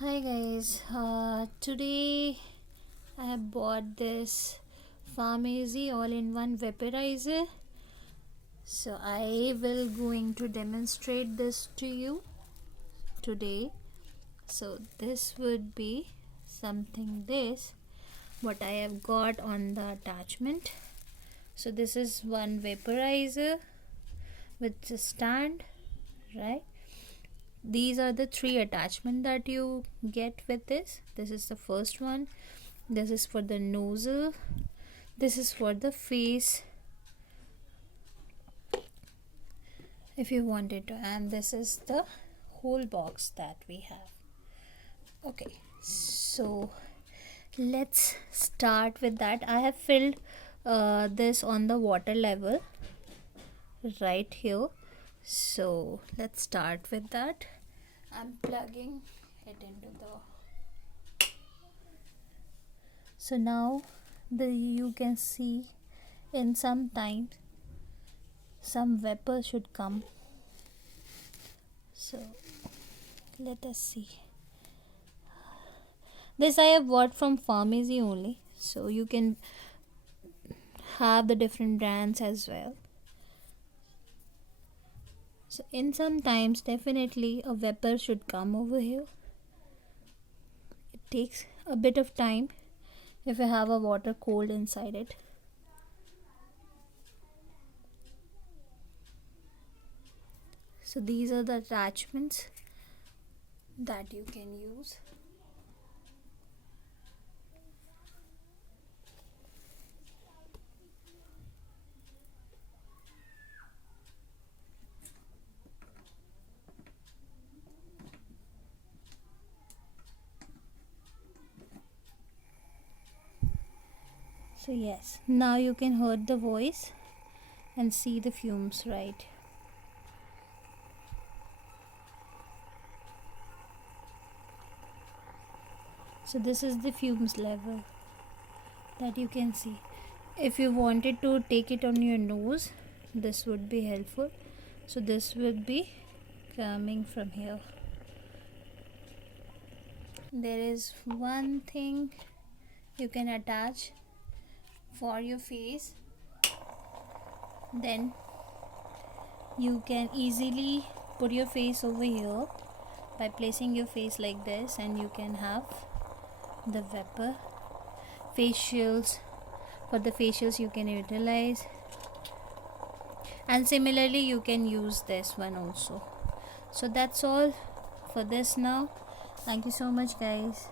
Hi guys, today I have bought this Pharmacy all-in-one vaporizer. So I will going to demonstrate this to you today. So this would be something this what I have got on the attachment. So this is one vaporizer with the stand, right? These are the three attachment that you get with this. This is the first one. This is for the nozzle. This is for the face if you wanted to, and this is the whole box that we have. Okay, so let's start with that. I have filled this on the water level right here, so let's start with that. I'm plugging it into the, so now you can see in some time some vapor should come. So let us see. This I have bought from pharmacy only, so you can have the different brands as well. So in some times definitely a vapor should come over here. It takes a bit of time if you have a water cold inside it. So these are the attachments that you can use. So yes, now you can hear the voice and see the fumes, right? So this is the fumes level that you can see. If you wanted to take it on your nose, this would be helpful. So this would be coming from here. There is one thing you can attach for your face, then you can easily put your face over here by placing your face like this, and you can have the vapor. Facials, for the facials you can utilize, and similarly you can use this one also. So that's all for this now. Thank you so much guys.